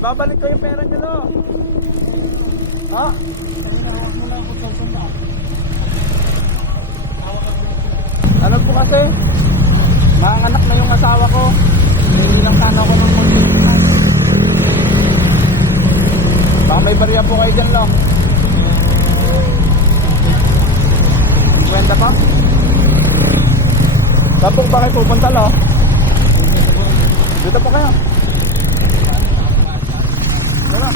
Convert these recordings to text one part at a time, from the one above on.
Babalik ko yung pera nyo, lo. Ha? Ano po kasi? Nanganak na yung asawa ko. Hindi lang sana ako ng mag-iingat. Baka may bariya po kayo dyan, lo. Kwenta pa? Saan po ba kayo pupunta, lo? Dito po kayo. Tara.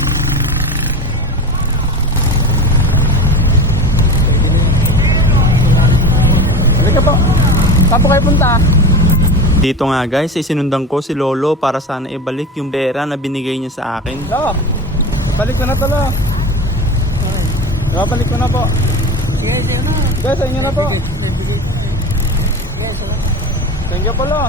Halika po. Saan po kayo punta? Dito nga guys, sinundan ko si Lolo para sana ibalik yung pera na binigay niya sa akin. Lo, balik ko na to, lo. Balik ko na po. Sige na. Guys, sa inyo na po. Thank you po, lo.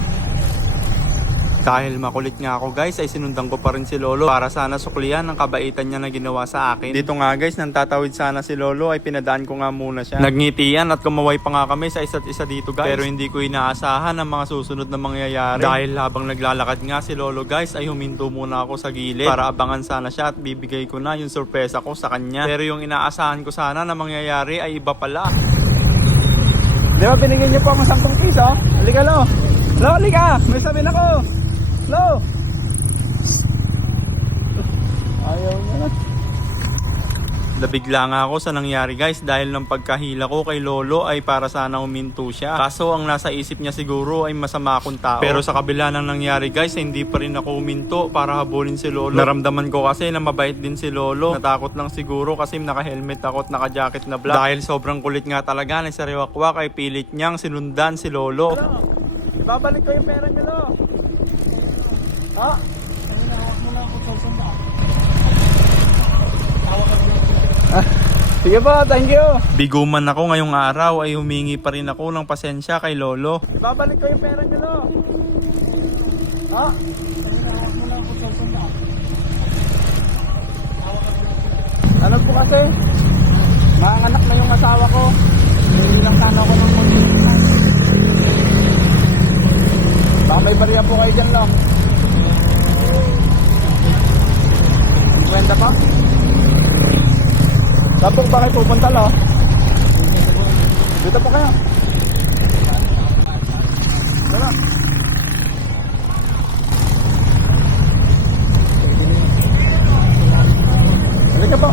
Dahil makulit nga ako guys, ay sinundan ko pa rin si Lolo para sana suklian ang kabaitan niya na ginawa sa akin. Dito nga guys, nang tatawid sana si Lolo ay pinadaan ko nga muna siya. Nagngitian at kumaway pa nga kami sa isa't isa dito guys. Pero hindi ko inaasahan ang mga susunod na mangyayari. Dahil habang naglalakad nga si Lolo guys, ay huminto muna ako sa gilid para abangan sana siya at bibigay ko na yung sorpresa ko sa kanya. Pero yung inaasahan ko sana na mangyayari ay iba pala. Di ba binigyan niyo po ang 10 piso? Halika, lo. Lo, halika. May sabihin ako. Lo. Ayaw niya na. Nabigla nga ako sa nangyari guys dahil ng pagkahila ko kay Lolo ay para sana uminto siya. Kaso ang nasa isip niya siguro ay masama akong tao. Pero sa kabila ng nangyari guys, hindi pa rin ako uminto para habulin si Lolo. Naramdaman ko kasi na mabait din si Lolo. Natakot lang siguro kasi naka-helmet ako at naka-jacket na black. Dahil sobrang kulit nga talaga na si Riwakwak ay pilit niyang sinundan si Lolo. Lo, ibabalik ko yung pera nyo, lo. Ha? Sige po, thank you. Bigo man ako ngayong araw ay humingi pa rin ako ng pasensya kay Lolo. Ibabalik ko yung pera nyo, lo. Ha? Ano po kasi? Nanganak na yung asawa ko. Hindi lang sana ako ng mag-iingat. Baka may bariya po kayo dyan, lo. Kwenta pa? Saan po ba kayo pupunta, lo? Dito po kayo. Tara. Halika po.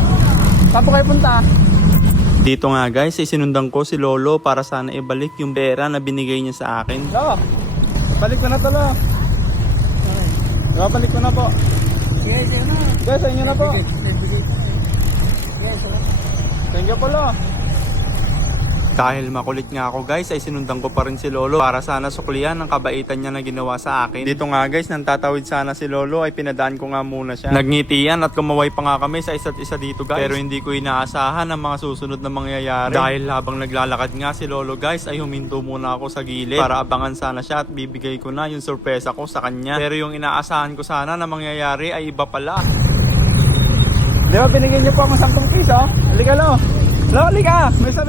Saan po kayo punta? Dito nga guys, sinundan ko si Lolo para sana ibalik yung pera na binigay niya sa akin. Lo, balik ko na to, lo. Balik ko na po. Sige na. Guys, sa inyo na po. Thank you po, lo. Dahil makulit nga ako guys, ay sinundan ko pa rin si Lolo para sana suklian ang kabaitan niya na ginawa sa akin. Dito nga guys, nang tatawid sana si Lolo ay pinadaan ko nga muna siya. Nagngitian at kumaway pa nga kami sa isa't isa dito guys. Pero hindi ko inaasahan ang mga susunod na mangyayari. Dahil habang naglalakad nga si Lolo guys, ay huminto muna ako sa gilid para abangan sana siya at bibigay ko na yung sorpresa ko sa kanya. Pero yung inaasahan ko sana na mangyayari ay iba pala. Di ba binigyan niyo po ang 10 piso? Halika, lo. Lo, halika. May sabi